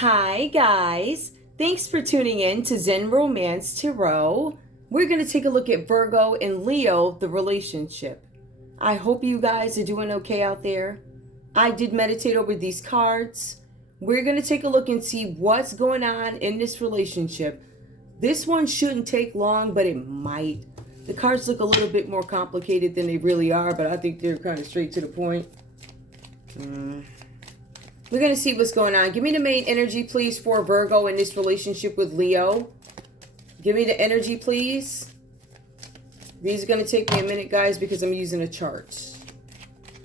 Hi guys, thanks for tuning in to Zen Romance Tarot. We're going to take a look at Virgo and Leo, the relationship. I hope you guys are doing okay out there. I did meditate over these cards. We're going to take a look and see what's going on in this relationship. This one shouldn't take long, but it might. The cards look a little bit more complicated than they really are, but I think they're kind of straight to the point. We're going to see what's going on. Give me the main energy, please, for Virgo in this relationship with Leo. Give me the energy, please. These are going to take me a minute, guys, because I'm using a chart.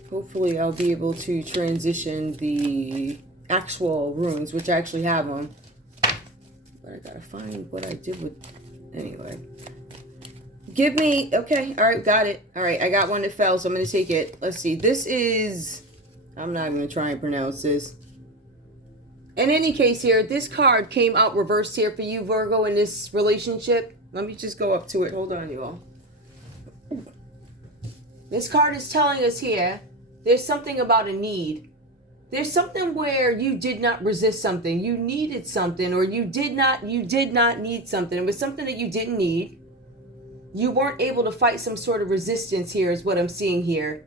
Hopefully, I'll be able to transition the actual runes, which I actually have them. But I got to find what I did with... Anyway. Give me... Okay. All right. Got it. All right. I got one that fell, so I'm going to take it. Let's see. This is... I'm not going to try and pronounce this. In any case here, this card came out reversed here for you, Virgo, in this relationship. Let me just go up to it. Hold on, you all. This card is telling us here, there's something about a need. There's something where you did not resist something. You needed something, or you did not need something. It was something that you didn't need. You weren't able to fight some sort of resistance here is what I'm seeing here.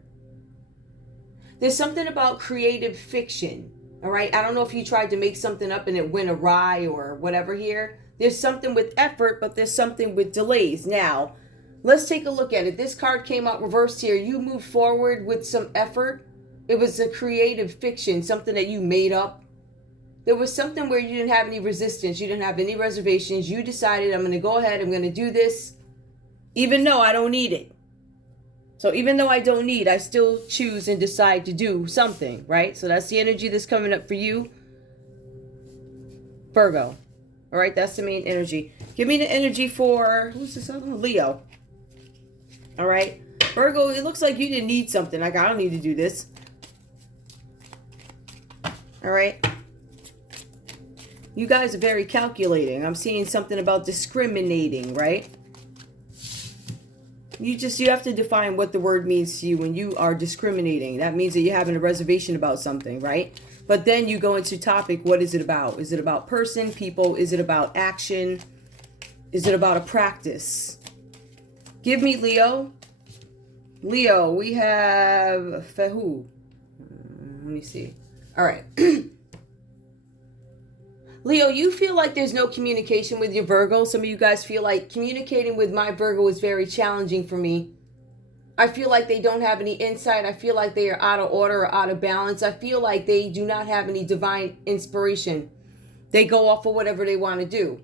There's something about creative fiction, all right? I don't know if you tried to make something up and it went awry or whatever here. There's something with effort, but there's something with delays. Now, let's take a look at it. This card came out reversed here. You moved forward with some effort. It was a creative fiction, something that you made up. There was something where you didn't have any resistance. You didn't have any reservations. You decided, I'm going to go ahead. I'm going to do this, even though I don't need it. So even though I don't need, I still choose and decide to do something, right? So that's the energy that's coming up for you, Virgo. All right, that's the main energy. Give me the energy for, who's this other one? Leo. All right. Virgo, it looks like you didn't need something. Like, I don't need to do this. All right. You guys are very calculating. I'm seeing something about discriminating, right? You have to define what the word means to you when you are discriminating. That means that you're having a reservation about something, right? But then you go into topic, what is it about? Is it about person, people? Is it about action? Is it about a practice? Give me Leo. Leo, we have Fehu. Let me see. All right. Leo, you feel like there's no communication with your Virgo. Some of you guys feel like communicating with my Virgo is very challenging for me. I feel like they don't have any insight. I feel like they are out of order or out of balance. I feel like they do not have any divine inspiration. They go off of whatever they want to do.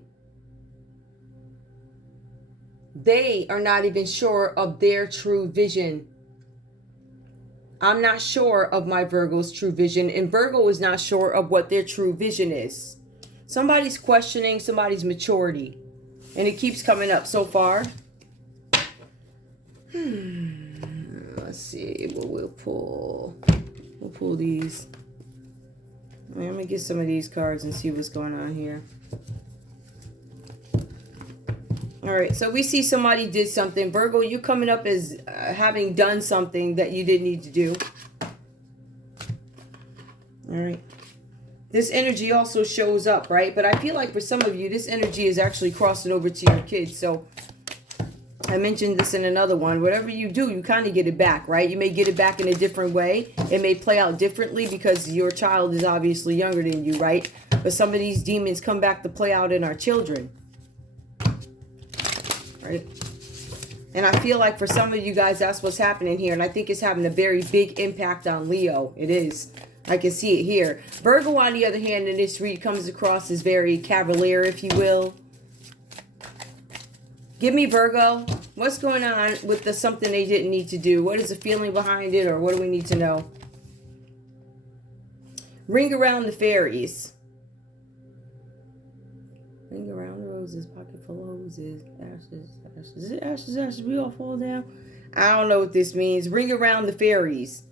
They are not even sure of their true vision. I'm not sure of my Virgo's true vision, and Virgo is not sure of what their true vision is. Somebody's questioning somebody's maturity. And it keeps coming up so far. Let's see what we'll pull. We'll pull these. I'm going to get some of these cards and see what's going on here. Alright, so we see somebody did something. Virgo, you coming up as having done something that you didn't need to do. Alright. This energy also shows up, right? But I feel like for some of you, this energy is actually crossing over to your kids. So I mentioned this in another one. Whatever you do, you kind of get it back, right? You may get it back in a different way. It may play out differently because your child is obviously younger than you, right? But some of these demons come back to play out in our children, right? And I feel like for some of you guys, that's what's happening here. And I think it's having a very big impact on Leo. It is. I can see it here. Virgo, on the other hand, in this read comes across as very cavalier, if you will. Give me Virgo. What's going on with the something they didn't need to do? What is the feeling behind it, or what do we need to know? Ring around the fairies. Ring around the roses, pocket full of roses. Ashes, ashes. Is it ashes, ashes? We all fall down? I don't know what this means. Ring around the fairies.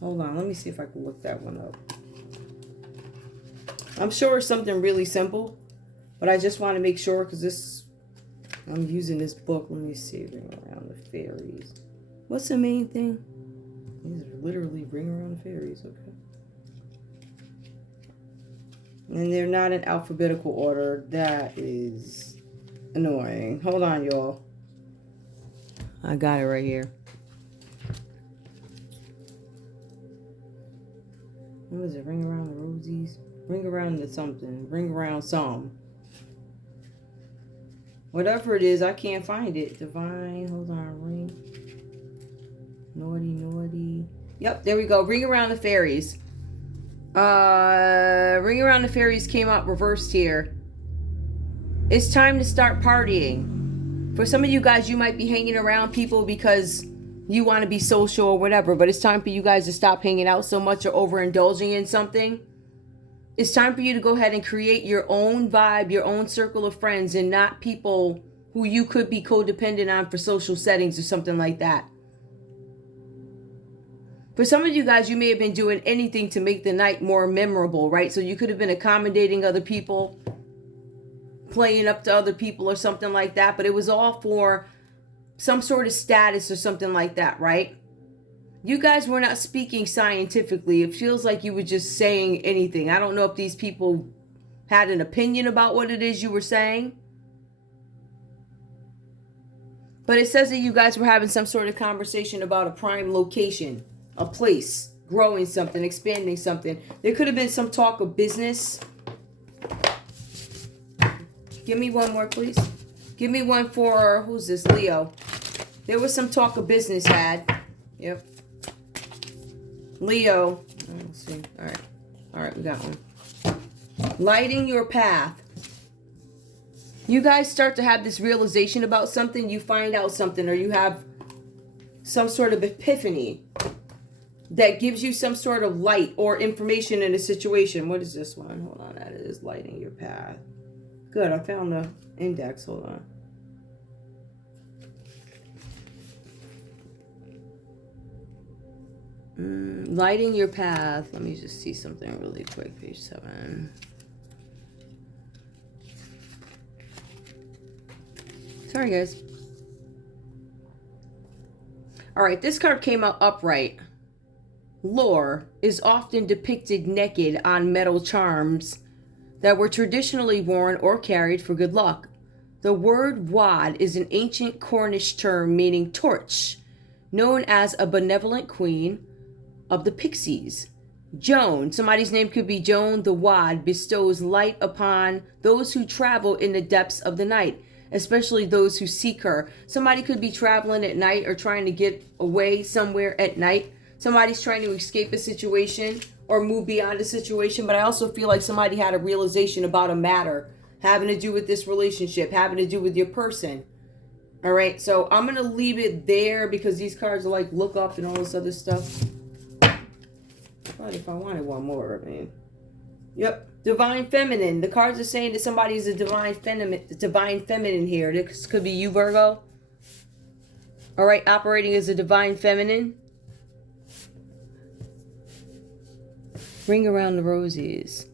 Hold on, let me see if I can look that one up. I'm sure it's something really simple, but I just want to make sure because I'm using this book. Let me see. Ring around the fairies. What's the main thing? These are literally ring around the fairies, okay. And they're not in alphabetical order. That is annoying. Hold on, y'all. I got it right here. What is it? Ring around the rosies? Ring around the something. Ring around some. Whatever it is, I can't find it. Divine. Hold on. Ring. Naughty, naughty. Yep, there we go. Ring around the fairies. Ring around the fairies came up reversed here. It's time to start partying. For some of you guys, you might be hanging around people because you want to be social or whatever, but it's time for you guys to stop hanging out so much or overindulging in something. It's time for you to go ahead and create your own vibe, your own circle of friends, and not people who you could be codependent on for social settings or something like that. For some of you guys, you may have been doing anything to make the night more memorable, right? So you could have been accommodating other people, playing up to other people or something like that, but it was all for some sort of status or something like that, right? You guys were not speaking scientifically. It feels like you were just saying anything. I don't know if these people had an opinion about what it is you were saying. But it says that you guys were having some sort of conversation about a prime location, a place, growing something, expanding something. There could have been some talk of business. Give me one more, please. Give me one for, who's this, Leo. There was some talk of business had. Yep. Leo. Let's see. All right, we got one. Lighting your path. You guys start to have this realization about something. You find out something, or you have some sort of epiphany that gives you some sort of light or information in a situation. What is this one? Hold on, that is lighting your path. Good, I found the index. Hold on. Lighting your path. Let me just see something really quick. Page 7. Sorry, guys. All right, this card came out upright. Lore is often depicted naked on metal charms that were traditionally worn or carried for good luck. The word wad is an ancient Cornish term meaning torch, known as a benevolent queen of the pixies. Joan, somebody's name could be Joan the Wad, bestows light upon those who travel in the depths of the night, especially those who seek her. Somebody could be traveling at night or trying to get away somewhere at night. Somebody's trying to escape a situation or move beyond a situation, but I also feel like somebody had a realization about a matter having to do with this relationship, having to do with your person. All right, so I'm going to leave it there because these cards are like look up and all this other stuff. But if I wanted one more, I mean. Yep, divine feminine. The cards are saying that somebody's a divine feminine here. This could be you, Virgo. All right, operating as a divine feminine. Ring around the rosies.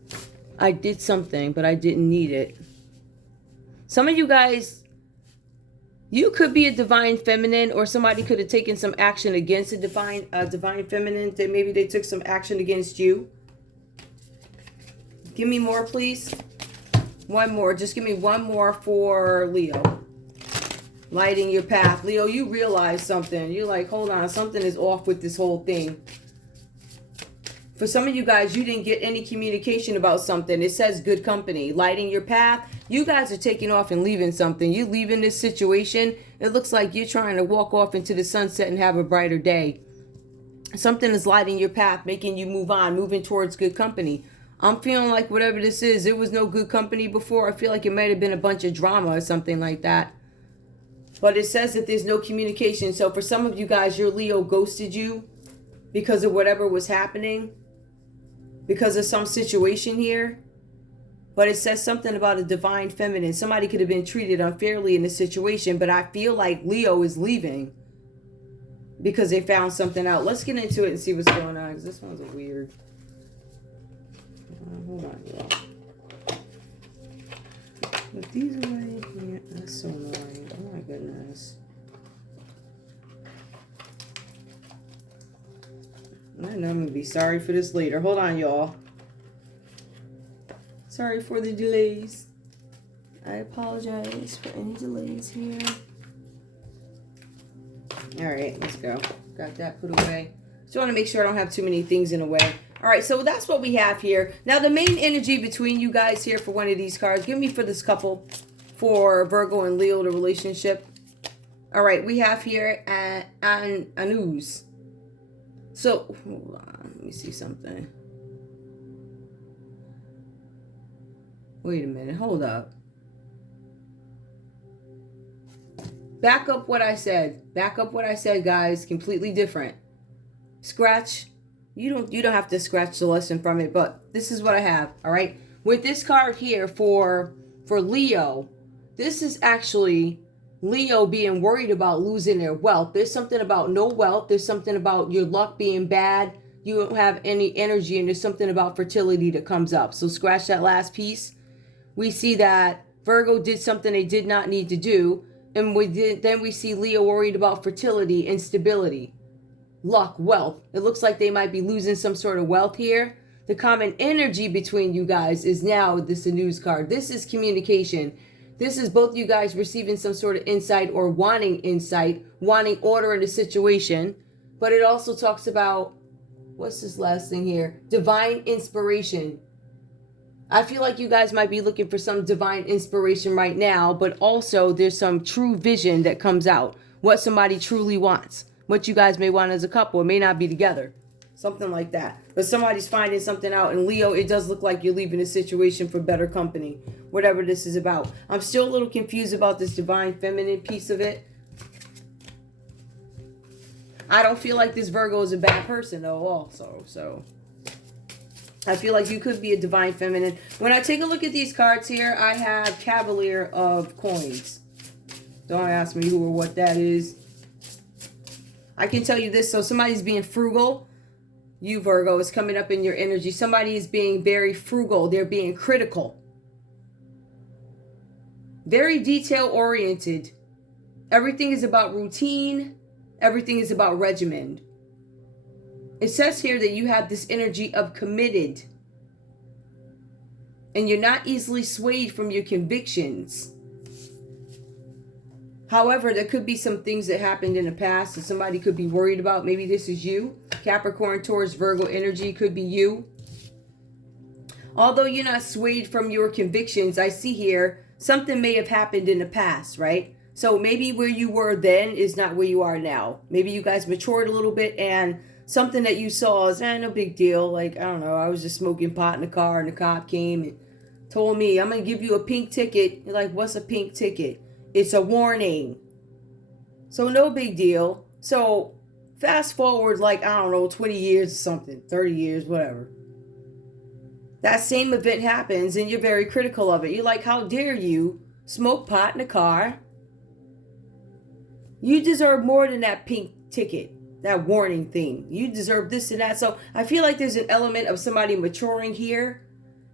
I did something, but I didn't need it. Some of you guys, you could be a divine feminine, or somebody could have taken some action against a divine feminine. Maybe they took some action against you. Give me more, please. One more. Just give me one more for Leo. Lighting your path. Leo, you realize something. You're like, hold on, something is off with this whole thing. For some of you guys, you didn't get any communication about something. It says good company. Lighting your path. You guys are taking off and leaving something. You leaving this situation. It looks like you're trying to walk off into the sunset and have a brighter day. Something is lighting your path, making you move on, moving towards good company. I'm feeling like whatever this is, it was no good company before. I feel like it might have been a bunch of drama or something like that. But it says that there's no communication. So for some of you guys, your Leo ghosted you because of whatever was happening. Because of some situation here. But it says something about a divine feminine. Somebody could have been treated unfairly in this situation. But I feel like Leo is leaving because they found something out. Let's get into it and see what's going on. Because this one's a weird. Hold on, y'all. Put these away. Yeah, that's so annoying. Oh my goodness. And I'm going to be sorry for this later. Hold on, y'all. Sorry for the delays. I apologize for any delays here. All right, let's go. Got that put away. Just want to make sure I don't have too many things in the way. All right, so that's what we have here. Now, the main energy between you guys here for one of these cards. Give me for this couple, for Virgo and Leo, the relationship. All right, we have here an Anus. So, hold on. Let me see something. Wait a minute. Hold up. Back up what I said. Back up what I said, guys. Completely different. Scratch. You don't have to scratch the lesson from it, but this is what I have. All right. With this card here for Leo, this is actually Leo being worried about losing their wealth. There's something about no wealth. There's something about your luck being bad. You don't have any energy, and there's something about fertility that comes up. So scratch that last piece. We see that Virgo did something they did not need to do. And then we see Leo worried about fertility and stability, luck, wealth. It looks like they might be losing some sort of wealth here. The common energy between you guys is now this news card. This is communication. This is both you guys receiving some sort of insight or wanting insight, wanting order in the situation. But it also talks about, what's this last thing here? Divine inspiration. I feel like you guys might be looking for some divine inspiration right now, but also there's some true vision that comes out. What somebody truly wants. What you guys may want as a couple. It may not be together. Something like that. But somebody's finding something out. And Leo, it does look like you're leaving a situation for better company. Whatever this is about. I'm still a little confused about this divine feminine piece of it. I don't feel like this Virgo is a bad person though also. So I feel like you could be a divine feminine. When I take a look at these cards here, I have Cavalier of Coins. Don't ask me who or what that is. I can tell you this. So somebody's being frugal. You, Virgo, is coming up in your energy. Somebody is being very frugal. They're being critical. Very detail-oriented. Everything is about routine. Everything is about regimen. It says here that you have this energy of committed. And you're not easily swayed from your convictions. However, there could be some things that happened in the past that somebody could be worried about. Maybe this is you. Capricorn, Taurus, Virgo energy could be you. Although you're not swayed from your convictions, I see here something may have happened in the past, right? So maybe where you were then is not where you are now. Maybe you guys matured a little bit and something that you saw is no big deal. Like, I don't know, I was just smoking pot in the car and the cop came and told me, I'm going to give you a pink ticket. You're like, what's a pink ticket? It's a warning. So no big deal. So fast forward like, I don't know, 20 years or something, 30 years, whatever. That same event happens and you're very critical of it. You're like, how dare you smoke pot in a car? You deserve more than that pink ticket, that warning thing. You deserve this and that. So I feel like there's an element of somebody maturing here.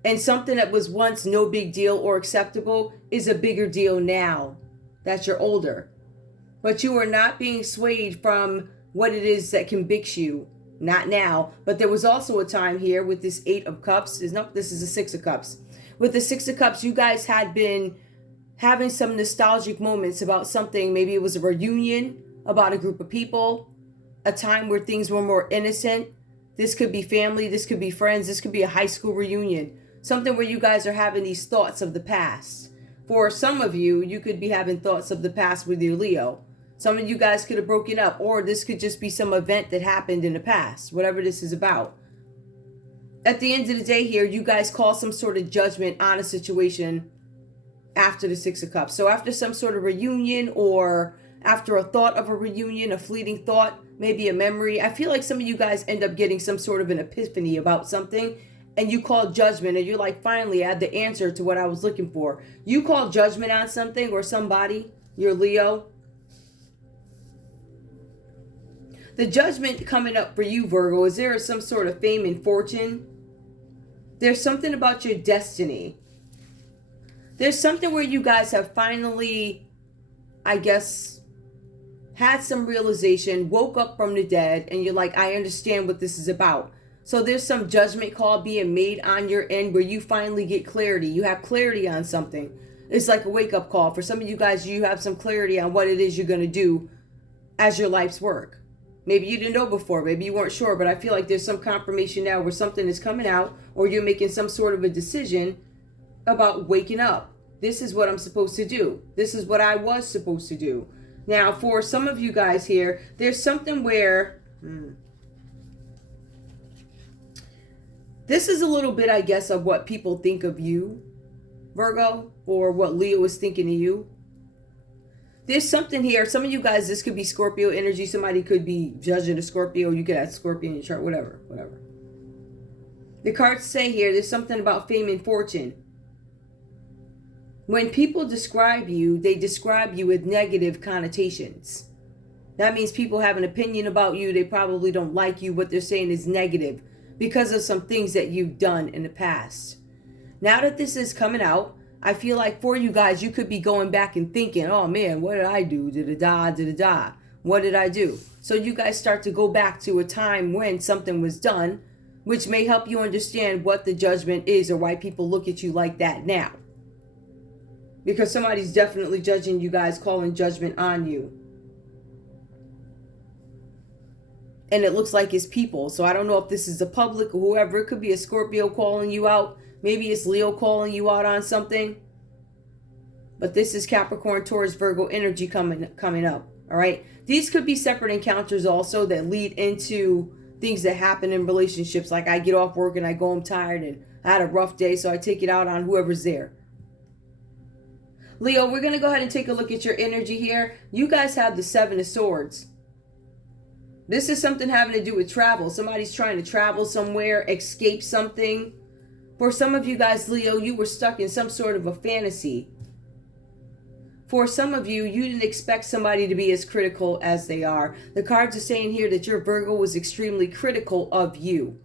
And something that was once no big deal or acceptable is a bigger deal now that you're older. But you are not being swayed from what it is that convicts you. Not now. But there was also a time here with this 8 of Cups. Nope, this is a 6 of Cups. With the 6 of Cups, you guys had been having some nostalgic moments about something. Maybe it was a reunion about a group of people. A time where things were more innocent. This could be family. This could be friends. This could be a high school reunion. Something where you guys are having these thoughts of the past. For some of you, you could be having thoughts of the past with your Leo. Some of you guys could have broken up, or this could just be some event that happened in the past, whatever this is about. At the end of the day here, you guys call some sort of judgment on a situation after the 6 of Cups. So after some sort of reunion, or after a thought of a reunion, a fleeting thought, maybe a memory, I feel like some of you guys end up getting some sort of an epiphany about something. And you call judgment and you're like, finally, I had the answer to what I was looking for. You call judgment on something or somebody, you're Leo. The judgment coming up for you, Virgo, is there some sort of fame and fortune? There's something about your destiny. There's something where you guys have finally, I guess, had some realization, woke up from the dead, and you're like, I understand what this is about. So there's some judgment call being made on your end where you finally get clarity. You have clarity on something. It's like a wake-up call. For some of you guys, you have some clarity on what it is you're going to do as your life's work. Maybe you didn't know before. Maybe you weren't sure. But I feel like there's some confirmation now where something is coming out, or you're making some sort of a decision about waking up. This is what I'm supposed to do. This is what I was supposed to do. Now, for some of you guys here, there's something where... This is a little bit, I guess, of what people think of you, Virgo, or what Leo is thinking of you. There's something here. Some of you guys, this could be Scorpio energy. Somebody could be judging a Scorpio. You could have Scorpio in your chart, whatever. The cards say here, there's something about fame and fortune. When people describe you, they describe you with negative connotations. That means people have an opinion about you. They probably don't like you. What they're saying is negative because of some things that you've done in the past. Now that this is coming out, I feel like for you guys, you could be going back and thinking, oh man, what did I do? Da-da-da. What did I do? So you guys start to go back to a time when something was done, which may help you understand what the judgment is or why people look at you like that now. Because somebody's definitely judging you guys, calling judgment on you. And it looks like it's people. So I don't know if this is the public or whoever. It could be a Scorpio calling you out. Maybe it's Leo calling you out on something. But this is Capricorn, Taurus, Virgo energy coming up. All right. These could be separate encounters also that lead into things that happen in relationships. Like I get off work and I go, I'm tired and I had a rough day. So I take it out on whoever's there. Leo, we're going to go ahead and take a look at your energy here. You guys have the 7 of Swords. This is something having to do with travel. Somebody's trying to travel somewhere, escape something. For some of you guys, Leo, you were stuck in some sort of a fantasy. For some of you, you didn't expect somebody to be as critical as they are. The cards are saying here that your Virgo was extremely critical of you.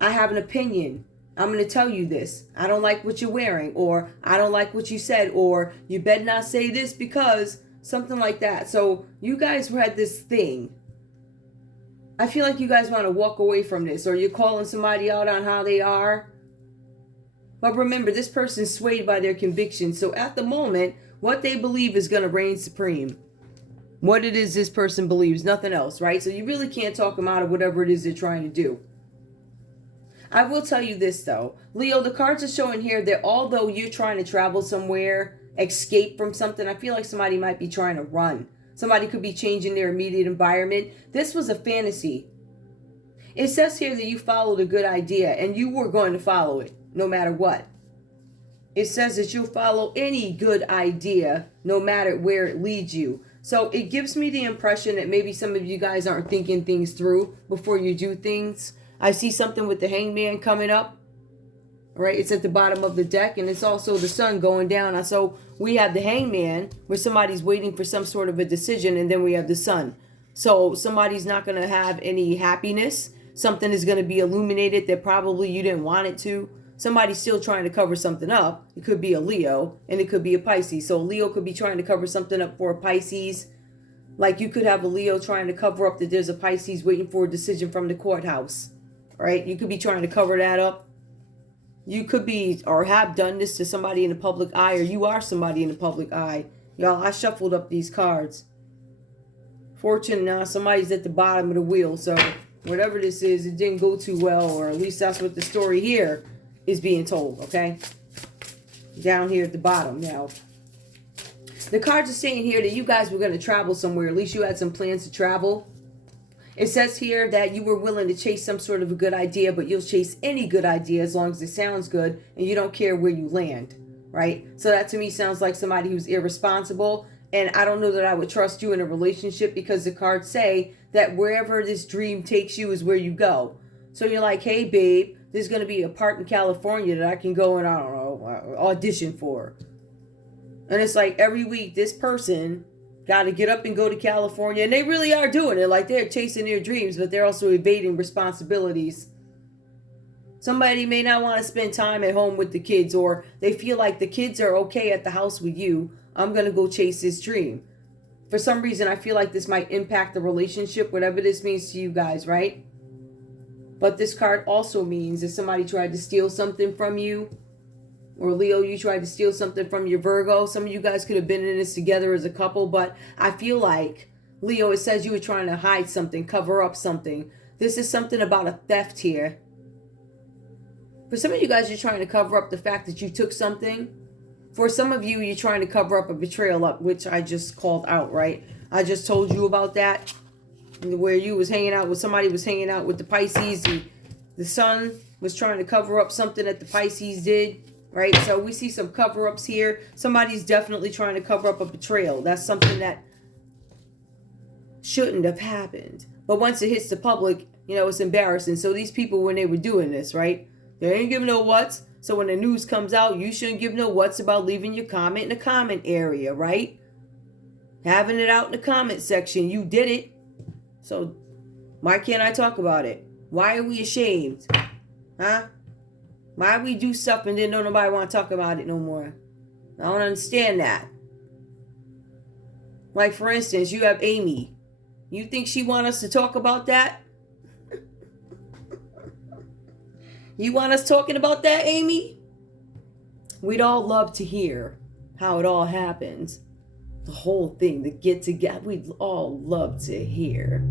I have an opinion. I'm going to tell you this. I don't like what you're wearing, or I don't like what you said, or you better not say this because something like that. So you guys had this thing. I feel like you guys want to walk away from this, or you're calling somebody out on how they are. But remember, this person's swayed by their convictions. So at the moment, what they believe is going to reign supreme. What it is this person believes, nothing else, right? So you really can't talk them out of whatever it is they're trying to do. I will tell you this, though. Leo, the cards are showing here that although you're trying to travel somewhere, escape from something, I feel like somebody might be trying to run. Somebody could be changing their immediate environment. This was a fantasy. It says here that you followed a good idea, and you were going to follow it, no matter what. It says that you'll follow any good idea, no matter where it leads you. So it gives me the impression that maybe some of you guys aren't thinking things through before you do things. I see something with the Hangman coming up. Right? It's at the bottom of the deck, and it's also the sun going down. And so we have the Hangman, where somebody's waiting for some sort of a decision, and then we have the sun. So somebody's not going to have any happiness. Something is going to be illuminated that probably you didn't want it to. Somebody's still trying to cover something up. It could be a Leo, and it could be a Pisces. So Leo could be trying to cover something up for a Pisces. Like you could have a Leo trying to cover up that there's a Pisces waiting for a decision from the courthouse. Right? You could be trying to cover that up. You could be or have done this to somebody in the public eye, or you are somebody in the public eye. Y'all, I shuffled up these cards. Fortune, now somebody's at the bottom of the wheel. So whatever this is, it didn't go too well, or at least that's what the story here is being told, okay? Down here at the bottom. Now, the cards are saying here that you guys were going to travel somewhere. At least you had some plans to travel. It says here that you were willing to chase some sort of a good idea, but you'll chase any good idea as long as it sounds good, and you don't care where you land, right? So that to me sounds like somebody who's irresponsible, and I don't know that I would trust you in a relationship, because the cards say that wherever this dream takes you is where you go. So you're like, hey, babe, there's going to be a part in California that I can go and, I don't know, audition for. And it's like every week this person got to get up and go to California, and they really are doing it. Like they're chasing their dreams, but they're also evading responsibilities. Somebody may not want to spend time at home with the kids, or they feel like the kids are okay at the house with you. I'm going to go chase this dream. For some reason, I feel like this might impact the relationship, whatever this means to you guys, right? But this card also means that somebody tried to steal something from you. Or Leo, you tried to steal something from your Virgo. Some of you guys could have been in this together as a couple. But I feel like, Leo, it says you were trying to hide something, cover up something. This is something about a theft here. For some of you guys, you're trying to cover up the fact that you took something. For some of you, you're trying to cover up a betrayal, which I just called out, right? I just told you about that. Where you was hanging out with somebody, was hanging out with the Pisces. The sun was trying to cover up something that the Pisces did. Right, so we see some cover-ups here. Somebody's definitely trying to cover up a betrayal. That's something that shouldn't have happened. But once it hits the public, you know, it's embarrassing. So these people, when they were doing this, right, they ain't giving no what's. So when the news comes out, you shouldn't give no what's about leaving your comment in the comment area, right? Having it out in the comment section. You did it. So why can't I talk about it? Why are we ashamed? Huh? Why we do stuff and then don't nobody want to talk about it no more? I don't understand that. Like, for instance, you have Amy. You think she want us to talk about that? You want us talking about that, Amy? We'd all love to hear how it all happens. The whole thing, the get together. We'd all love to hear.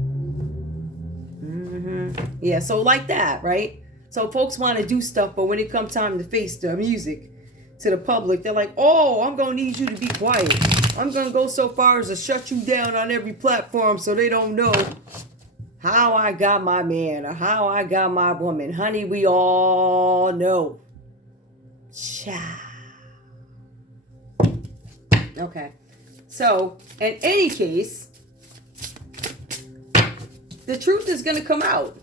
Yeah, so like that, right? So folks want to do stuff, but when it comes time to face the music to the public, they're like, oh, I'm going to need you to be quiet. I'm going to go so far as to shut you down on every platform so they don't know how I got my man or how I got my woman. Honey, we all know. Ciao. Okay. So, in any case, the truth is going to come out.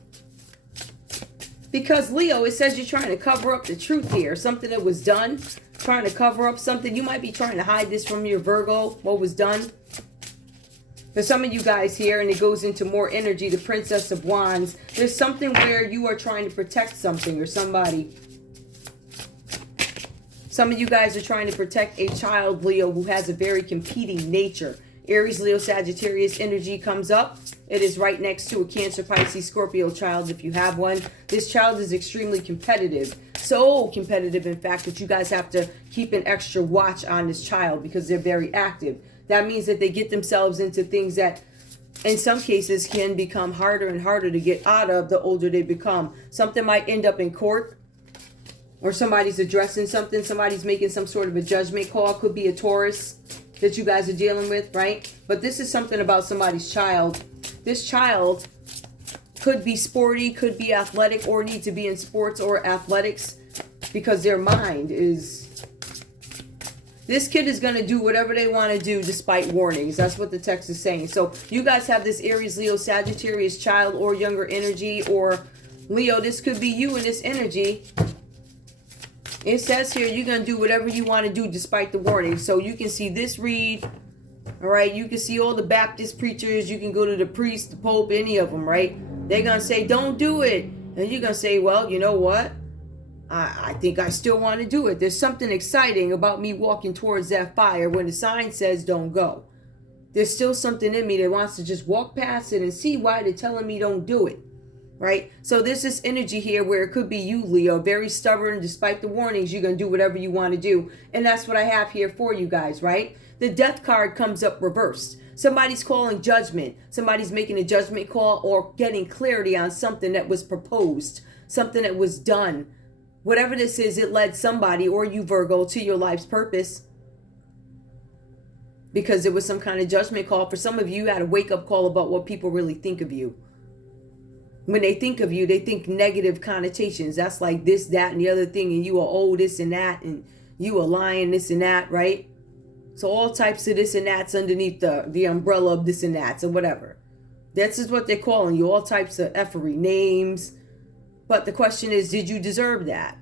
Because, Leo, it says you're trying to cover up the truth here. Something that was done. Trying to cover up something. You might be trying to hide this from your Virgo. What was done. For some of you guys here, and it goes into more energy. The Princess of Wands. There's something where you are trying to protect something or somebody. Some of you guys are trying to protect a child, Leo, who has a very competing nature. Aries, Leo, Sagittarius energy comes up. It is right next to a Cancer, Pisces, Scorpio child if you have one. This child is extremely competitive. So competitive, in fact, that you guys have to keep an extra watch on this child because they're very active. That means that they get themselves into things that, in some cases, can become harder and harder to get out of the older they become. Something might end up in court. Or somebody's addressing something. Somebody's making some sort of a judgment call. Could be a Taurus that you guys are dealing with, right? But this is something about somebody's child. This child could be sporty, could be athletic, or need to be in sports or athletics because their mind is... This kid is going to do whatever they want to do despite warnings. That's what the text is saying. So you guys have this Aries, Leo, Sagittarius child or younger energy, or Leo, this could be you in this energy. It says here, you're going to do whatever you want to do despite the warning. So you can see this read, all right? You can see all the Baptist preachers. You can go to the priest, the Pope, any of them, right? They're going to say, don't do it. And you're going to say, well, you know what? I think I still want to do it. There's something exciting about me walking towards that fire when the sign says don't go. There's still something in me that wants to just walk past it and see why they're telling me don't do it. Right? So there's this energy here where it could be you, Leo, very stubborn. Despite the warnings, you're going to do whatever you want to do. And that's what I have here for you guys, right? The death card comes up reversed. Somebody's calling judgment. Somebody's making a judgment call or getting clarity on something that was proposed, something that was done. Whatever this is, it led somebody or you, Virgo, to your life's purpose. Because it was some kind of judgment call. For some of you, you had a wake-up call about what people really think of you. When they think of you, they think negative connotations. That's like this, that, and the other thing. And you are, oh, this and that. And you are lying, this and that, right? So all types of this and that's underneath the umbrella of this and that, or whatever. That's just what they're calling you. All types of effery names. But the question is, did you deserve that?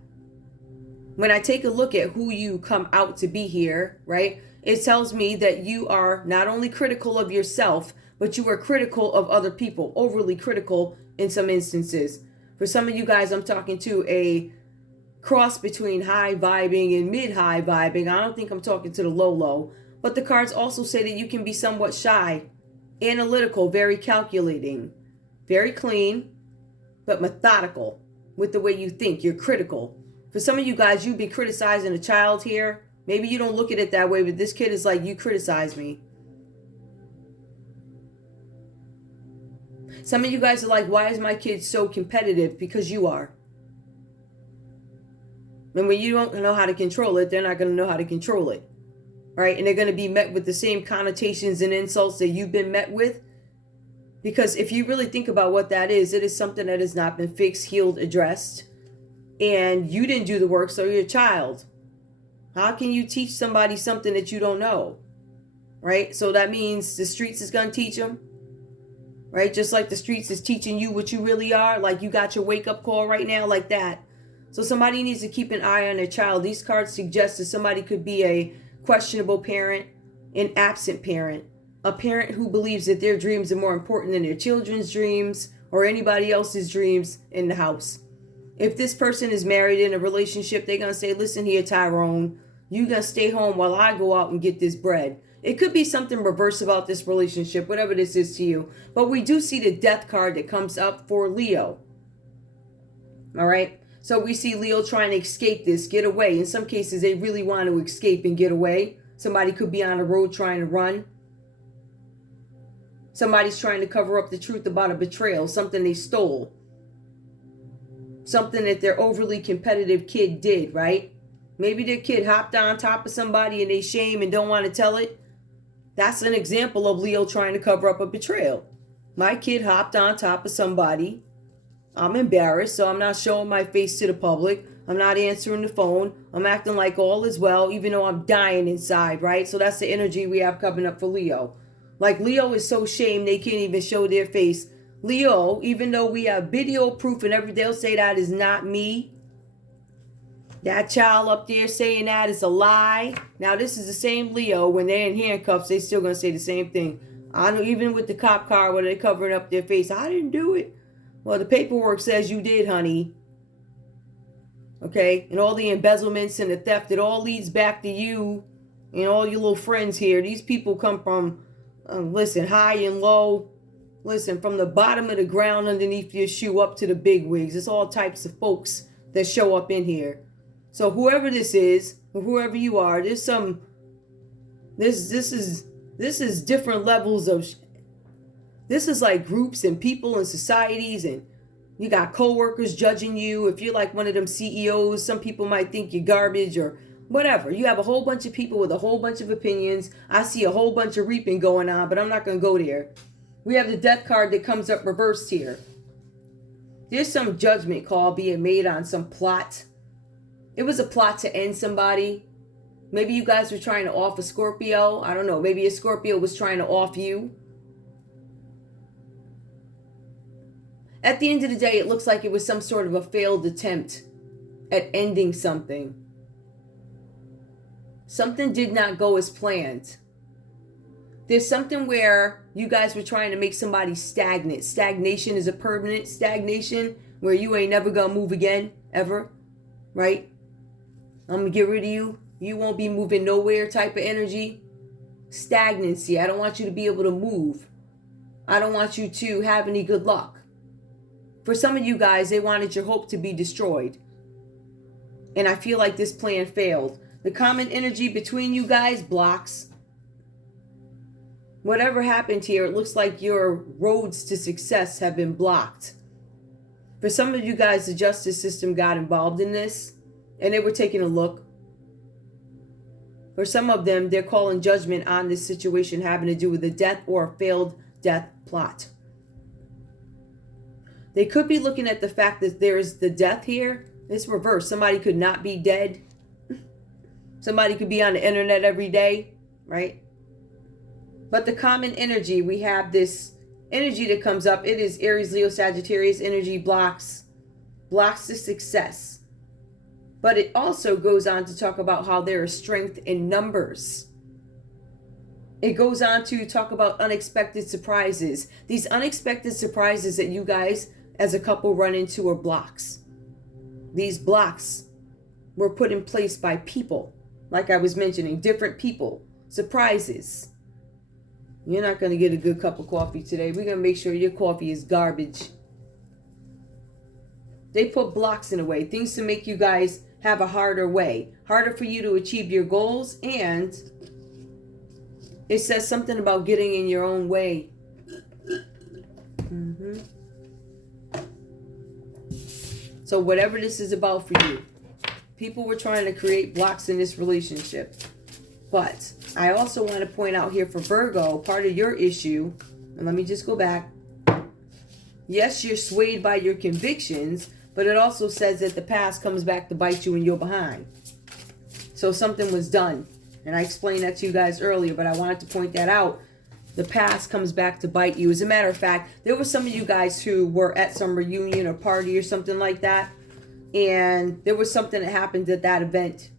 When I take a look at who you come out to be here, right? It tells me that you are not only critical of yourself, but you are critical of other people. Overly critical in some instances. For some of you guys, I'm talking to a cross between high vibing and mid-high vibing. I don't think I'm talking to the low. But the cards also say that you can be somewhat shy, analytical, very calculating, very clean, but methodical with the way you think. You're critical. For some of you guys, you've been criticizing a child here. Maybe you don't look at it that way, but this kid is like, you criticize me. Some of you guys are like, why is my kid so competitive? Because you are. And when you don't know how to control it, they're not going to know how to control it. Right? And they're going to be met with the same connotations and insults that you've been met with. Because if you really think about what that is, it is something that has not been fixed, healed, addressed. And you didn't do the work, so you're a child. How can you teach somebody something that you don't know? Right? So that means the streets is going to teach them. Right? Just like the streets is teaching you what you really are. Like you got your wake-up call right now, like that. So somebody needs to keep an eye on their child. These cards suggest that somebody could be a questionable parent, an absent parent, a parent who believes that their dreams are more important than their children's dreams or anybody else's dreams in the house. If this person is married in a relationship, they're going to say, listen here, Tyrone, you're going to stay home while I go out and get this bread. It could be something reverse about this relationship, whatever this is to you. But we do see the death card that comes up for Leo. All right. So we see Leo trying to escape this, get away. In some cases, they really want to escape and get away. Somebody could be on the road trying to run. Somebody's trying to cover up the truth about a betrayal, something they stole. Something that their overly competitive kid did, right? Maybe their kid hopped on top of somebody and they shame and don't want to tell it. That's an example of Leo trying to cover up a betrayal. My kid hopped on top of somebody. I'm embarrassed, so I'm not showing my face to the public. I'm not answering the phone. I'm acting like all is well, even though I'm dying inside, right? So that's the energy we have coming up for Leo. Like Leo is so shamed they can't even show their face. Leo, even though we have video proof and everything, they'll say that is not me. That child up there saying that is a lie. Now this is the same Leo. When they're in handcuffs, they still gonna say the same thing. I know, even with the cop car where they're covering up their face. I didn't do it. Well, the paperwork says you did, honey. Okay? And all the embezzlements and the theft, it all leads back to you and all your little friends here. These people come from, listen, high and low. Listen, from the bottom of the ground underneath your shoe up to the big wigs. It's all types of folks that show up in here. So whoever this is, or whoever you are, there's some, this is different levels of, this is like groups and people and societies, and you got co-workers judging you. If you're like one of them CEOs, some people might think you're garbage or whatever. You have a whole bunch of people with a whole bunch of opinions. I see a whole bunch of reaping going on, but I'm not going to go there. We have the death card that comes up reversed here. There's some judgment call being made on some plot. It was a plot to end somebody. Maybe you guys were trying to off a Scorpio. I don't know. Maybe a Scorpio was trying to off you. At the end of the day, it looks like it was some sort of a failed attempt at ending something. Something did not go as planned. There's something where you guys were trying to make somebody stagnant. Stagnation is a permanent stagnation where you ain't never gonna move again, ever, right? I'm gonna get rid of you. You won't be moving nowhere type of energy. Stagnancy. I don't want you to be able to move. I don't want you to have any good luck. For some of you guys, they wanted your hope to be destroyed. And I feel like this plan failed. The common energy between you guys blocks. Whatever happened here, it looks like your roads to success have been blocked. For some of you guys, the justice system got involved in this, and they were taking a look. For some of them, they're calling judgment on this situation having to do with a death or a failed death plot. They could be looking at the fact that there's the death here. It's reversed. Somebody could not be dead. Somebody could be on the internet every day, right? But the common energy, we have this energy that comes up. It is Aries, Leo, Sagittarius energy blocks the success. But it also goes on to talk about how there is strength in numbers. It goes on to talk about unexpected surprises. These unexpected surprises that you guys as a couple run into are blocks. These blocks were put in place by people. Like I was mentioning, different people. Surprises. You're not going to get a good cup of coffee today. We're going to make sure your coffee is garbage. They put blocks in the way, things to make you guys have a harder way, harder for you to achieve your goals. And it says something about getting in your own way. So whatever this is about for you, people were trying to create blocks in this relationship. But I also want to point out here for Virgo, part of your issue, and let me just go back. Yes, you're swayed by your convictions, but it also says that the past comes back to bite you in your behind. So something was done. And I explained that to you guys earlier, but I wanted to point that out. The past comes back to bite you. As a matter of fact, there were some of you guys who were at some reunion or party or something like that. And there was something that happened at that event.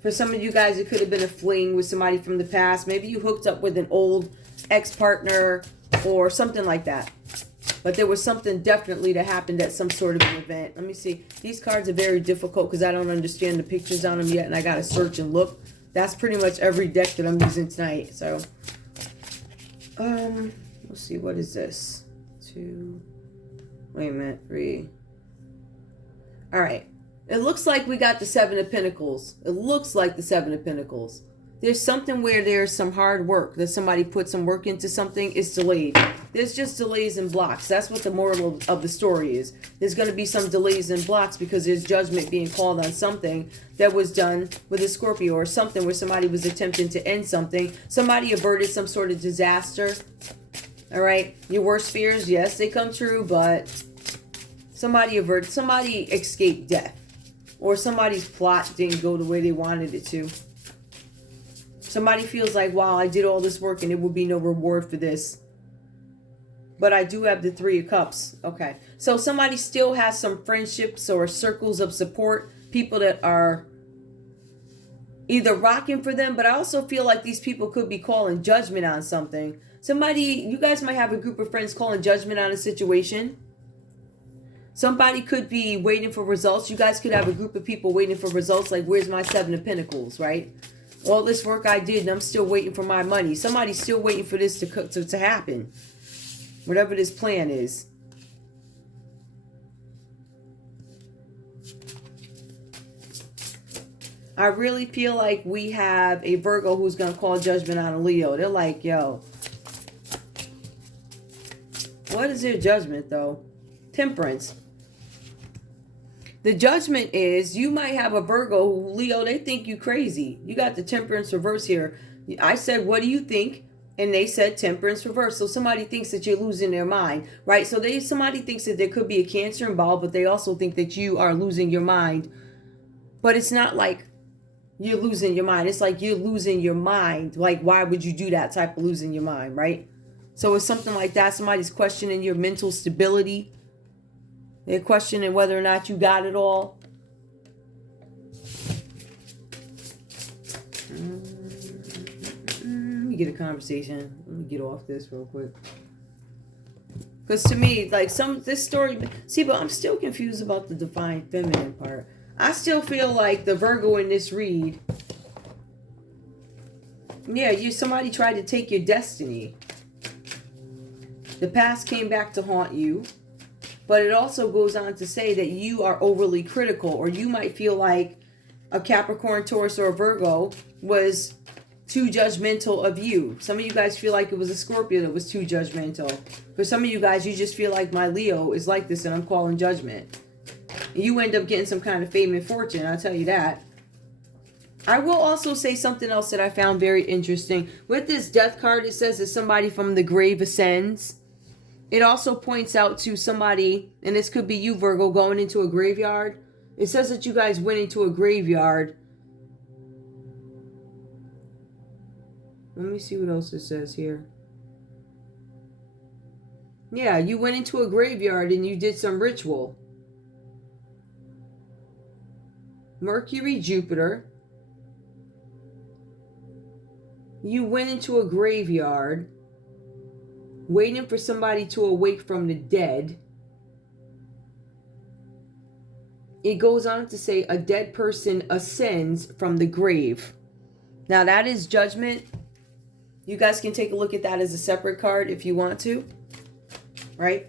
For some of you guys, it could have been a fling with somebody from the past. Maybe you hooked up with an old ex-partner or something like that. But there was something definitely that happened at some sort of an event. Let me see. These cards are very difficult because I don't understand the pictures on them yet. And I got to search and look. That's pretty much every deck that I'm using tonight. So, let's see. What is this? 2. Wait a minute. 3. All right. It looks like we got the 7 of Pentacles. It looks like the 7 of Pentacles. There's something where there's some hard work. That somebody put some work into something. It's delayed. There's just delays and blocks. That's what the moral of the story is. There's going to be some delays and blocks because there's judgment being called on something that was done with a Scorpio, or something where somebody was attempting to end something. Somebody averted some sort of disaster. All right. Your worst fears, yes, they come true, but somebody escaped death, or somebody's plot didn't go the way they wanted it to. Somebody feels like, wow, I did all this work and there will be no reward for this. But I do have the 3 of Cups. Okay. So somebody still has some friendships or circles of support. People that are either rocking for them. But I also feel like these people could be calling judgment on something. You guys might have a group of friends calling judgment on a situation. Somebody could be waiting for results. You guys could have a group of people waiting for results. Like, where's my 7 of Pentacles, right? All this work I did and I'm still waiting for my money. Somebody's still waiting for this to happen. Whatever this plan is. I really feel like we have a Virgo who's going to call judgment on a Leo. They're like, yo. What is their judgment, though? Temperance. The judgment is you might have a Virgo who, Leo, they think you crazy. You got the temperance reverse here. I said, what do you think? And they said temperance reverse. So somebody thinks that you're losing their mind, right? So somebody thinks that there could be a Cancer involved, but they also think that you are losing your mind. But it's not like you're losing your mind. It's like you're losing your mind. Like, why would you do that type of losing your mind, right? So it's something like that. Somebody's questioning your mental stability. They're questioning whether or not you got it all. Let me get a conversation. Let me get off this real quick. Because to me, like this story... See, but I'm still confused about the divine feminine part. I still feel like the Virgo in this read... Yeah, somebody tried to take your destiny. The past came back to haunt you. But it also goes on to say that you are overly critical, or you might feel like a Capricorn, Taurus, or a Virgo was too judgmental of you. Some of you guys feel like it was a Scorpio that was too judgmental. For some of you guys, you just feel like my Leo is like this and I'm calling judgment. And you end up getting some kind of fame and fortune, I'll tell you that. I will also say something else that I found very interesting. With this death card, it says that somebody from the grave ascends. It also points out to somebody, and this could be you, Virgo, going into a graveyard. It says that you guys went into a graveyard. Let me see what else it says here. Yeah, you went into a graveyard and you did some ritual. Mercury, Jupiter. You went into a graveyard waiting for somebody to awake from the dead. It goes on to say a dead person ascends from the grave. Now that is judgment. You guys can take a look at that as a separate card if you want to. Right?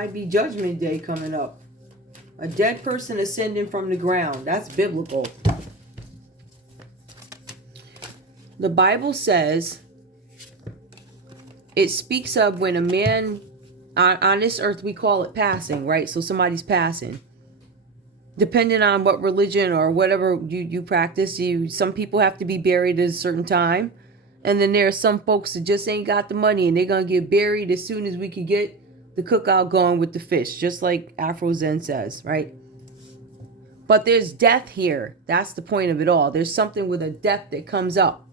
might be Judgment Day coming up. A dead person ascending from the ground. That's biblical. The Bible says, it speaks of when a man, on this earth we call it passing, right? So somebody's passing. Depending on what religion or whatever you practice, some people have to be buried at a certain time. And then there are some folks that just ain't got the money and they're going to get buried as soon as we could get the cookout going with the fish, just like Afro Zen says, right? But there's death here. That's the point of it all. There's something with a death that comes up.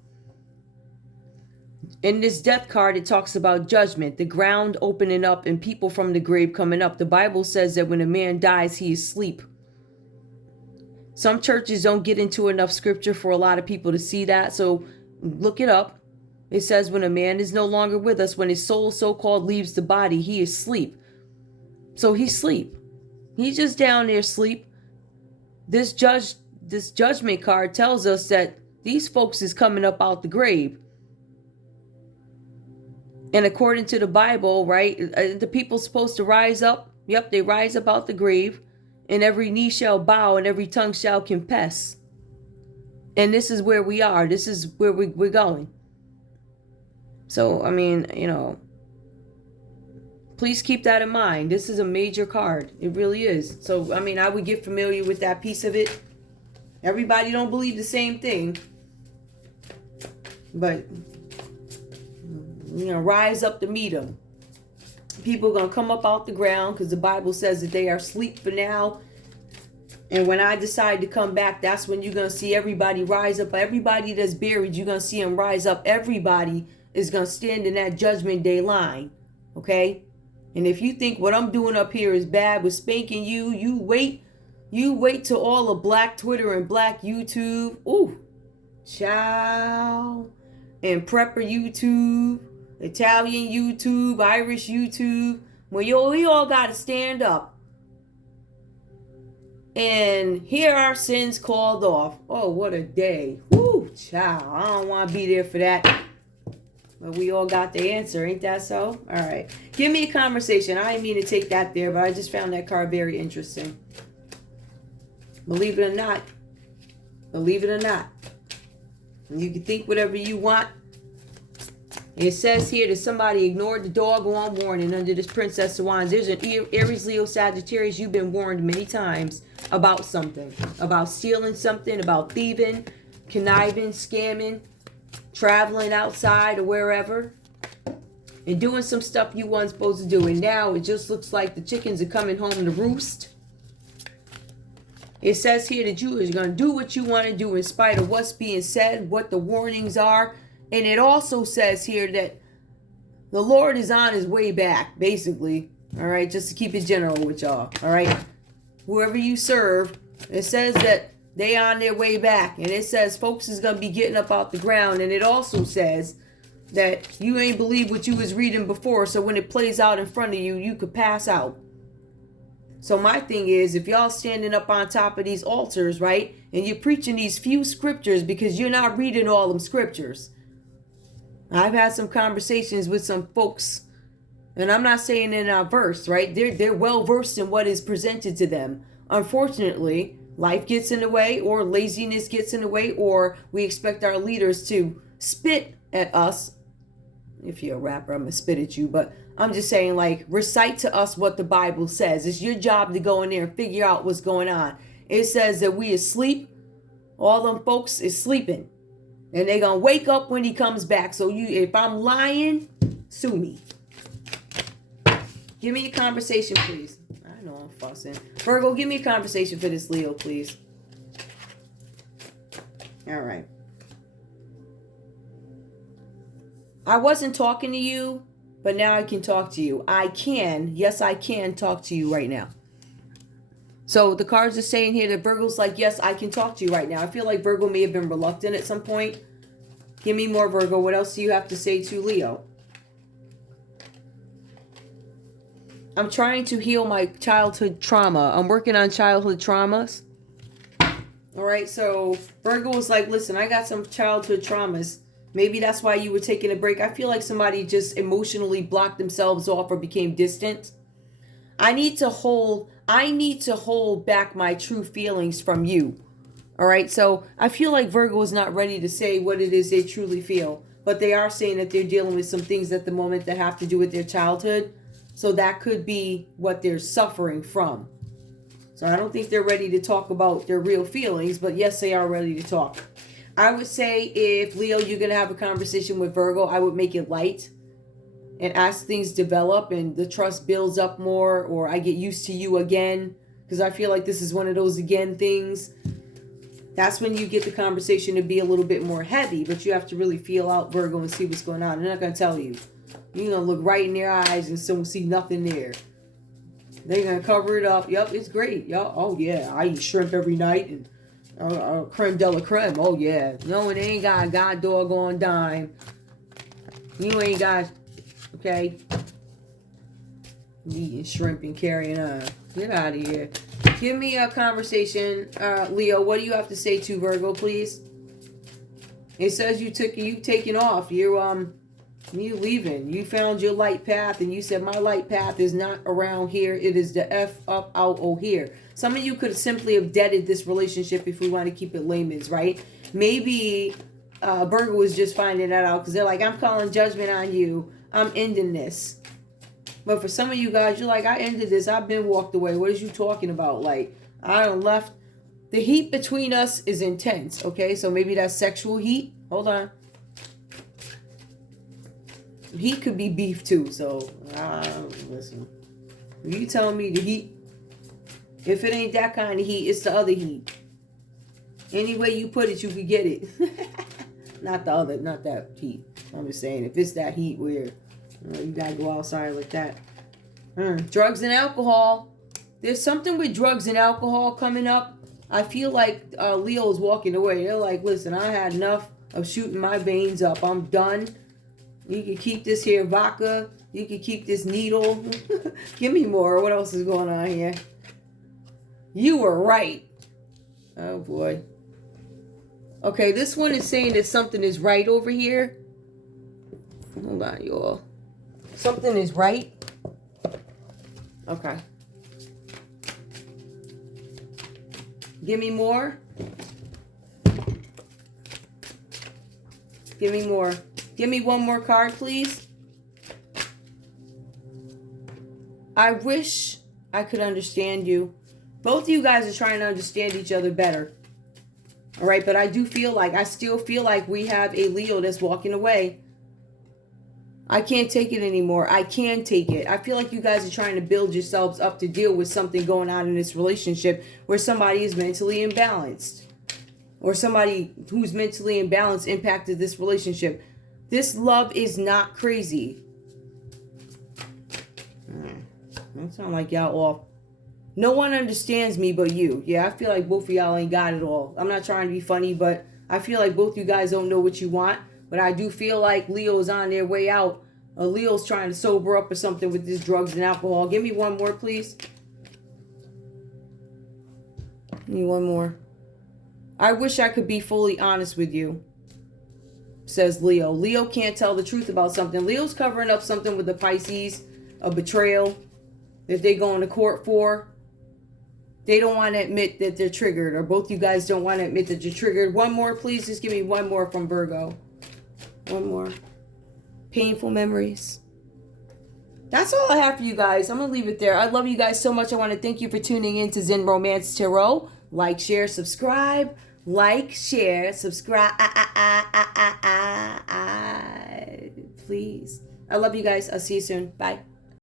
In this death card, it talks about judgment, the ground opening up and people from the grave coming up. The Bible says that when a man dies, he is asleep. Some churches don't get into enough scripture for a lot of people to see that. So look it up. It says when a man is no longer with us, when his soul so-called leaves the body, he is asleep. So he's asleep. He's just down there asleep. This judgment card tells us that these folks is coming up out the grave. And according to the Bible, right, the people's supposed to rise up. Yep, they rise up out the grave. And every knee shall bow and every tongue shall confess. And this is where we are. This is where we're going. So, I mean, please keep that in mind. This is a major card. It really is. So, I mean, I would get familiar with that piece of it. Everybody don't believe the same thing. But, rise up to meet them. People are going to come up out the ground because the Bible says that they are asleep for now. And when I decide to come back, that's when you're going to see everybody rise up. Everybody that's buried, you're going to see them rise up. Everybody is going to stand in that Judgment Day line. Okay? And if you think what I'm doing up here is bad with spanking you, you wait till all of Black Twitter and Black YouTube. Ooh. Ciao. And Prepper YouTube. Italian YouTube, Irish YouTube. Well, we all got to stand up and hear our sins called off. Oh, what a day. Woo, child. I don't want to be there for that. But we all got the answer. Ain't that so? All right. Give me a conversation. I didn't mean to take that there, but I just found that card very interesting. Believe it or not. Believe it or not. You can think whatever you want. It says here that somebody ignored the doggone warning under this Princess of Wands. There's an Aries, Leo, Sagittarius. You've been warned many times about something. About stealing something, about thieving, conniving, scamming, traveling outside or wherever. And doing some stuff you weren't supposed to do. And now it just looks like the chickens are coming home to roost. It says here that you are going to do what you want to do in spite of what's being said, what the warnings are. And it also says here that the Lord is on his way back, basically. All right, just to keep it general with y'all. All right, whoever you serve, it says that they on their way back. And it says folks is going to be getting up out the ground. And it also says that you ain't believe what you was reading before. So when it plays out in front of you, you could pass out. So my thing is, if y'all standing up on top of these altars, right, and you're preaching these few scriptures because you're not reading all them scriptures. I've had some conversations with some folks, and I'm not saying in our verse, right? They're well versed in what is presented to them. Unfortunately, life gets in the way, or laziness gets in the way, or we expect our leaders to spit at us. If you're a rapper, I'm gonna spit at you, but I'm just saying, like, recite to us what the Bible says. It's your job to go in there and figure out what's going on. It says that we asleep. All them folks is sleeping. And they're going to wake up when he comes back. So if I'm lying, sue me. Give me a conversation, please. I know I'm fussing. Virgo, give me a conversation for this Leo, please. All right. I wasn't talking to you, but now I can talk to you. Yes, I can talk to you right now. So the cards are saying here that Virgo's like, yes, I can talk to you right now. I feel like Virgo may have been reluctant at some point. Give me more, Virgo. What else do you have to say to Leo? I'm trying to heal my childhood trauma. I'm working on childhood traumas. All right, so Virgo was like, listen, I got some childhood traumas. Maybe that's why you were taking a break. I feel like somebody just emotionally blocked themselves off or became distant. I need to hold back my true feelings from you. All right, so I feel like Virgo is not ready to say what it is they truly feel, but they are saying that they're dealing with some things at the moment that have to do with their childhood. So that could be what they're suffering from. So I don't think they're ready to talk about their real feelings, but yes, they are ready to talk. I would say if, Leo, you're going to have a conversation with Virgo, I would make it light. And as things develop and the trust builds up more, or I get used to you again, because I feel like this is one of those again things. That's when you get the conversation to be a little bit more heavy, but you have to really feel out Virgo and see what's going on. They're not going to tell you. You're going to look right in their eyes and still see nothing there. They're going to cover it up. Yep, it's great. Yep. Oh, yeah, I eat shrimp every night and creme de la creme. Oh, yeah. No, it ain't got a god doggone dime. You ain't got, okay, eating shrimp and carrying on. Get out of here. Give me a conversation, Leo. What do you have to say to Virgo, please? It says you taking off. You leaving. You found your light path, and you said my light path is not around here. It is the F up out oh here. Some of you could simply have deaded this relationship if we want to keep it layman's, right? Maybe Virgo is just finding that out because they're like, I'm calling judgment on you. I'm ending this. But for some of you guys, you're like, I ended this. I've been walked away. What is you talking about? Like, I done left. The heat between us is intense, okay? So maybe that's sexual heat. Hold on. Heat could be beef too, so listen. You telling me the heat, if it ain't that kind of heat, it's the other heat. Any way you put it, you could get it. Not that heat. I'm just saying, if it's that heat where you gotta go outside like that. Drugs and alcohol. There's something with drugs and alcohol coming up. I feel like Leo is walking away. They're like, listen, I had enough of shooting my veins up. I'm done. You can keep this here vodka. You can keep this needle. Give me more. What else is going on here? You were right. Oh, boy. Okay, this one is saying that something is right over here. Hold on, y'all. Something is right. Okay. Give me more. Give me more. Give me one more card, please. I wish I could understand you. Both of you guys are trying to understand each other better. All right, but I still feel like we have a Leo that's walking away. I can't take it anymore. I can take it. I feel like you guys are trying to build yourselves up to deal with something going on in this relationship where somebody is mentally imbalanced. Or somebody who's mentally imbalanced impacted this relationship. This love is not crazy. That sound like y'all off. No one understands me but you. Yeah, I feel like both of y'all ain't got it all. I'm not trying to be funny, but I feel like both you guys don't know what you want. But I do feel like Leo's on their way out. Leo's trying to sober up or something with this drugs and alcohol. Give me one more, please. Give me one more. I wish I could be fully honest with you, says Leo. Leo can't tell the truth about something. Leo's covering up something with the Pisces, a betrayal that they're going to court for. They don't want to admit that they're triggered, or both you guys don't want to admit that you're triggered. One more, please. Just give me one more from Virgo. One more. Painful memories. That's all I have for you guys. I'm going to leave it there. I love you guys so much. I want to thank you for tuning in to Zen Romance Tarot. Like, share, subscribe. Like, share, subscribe. Please. I love you guys. I'll see you soon. Bye.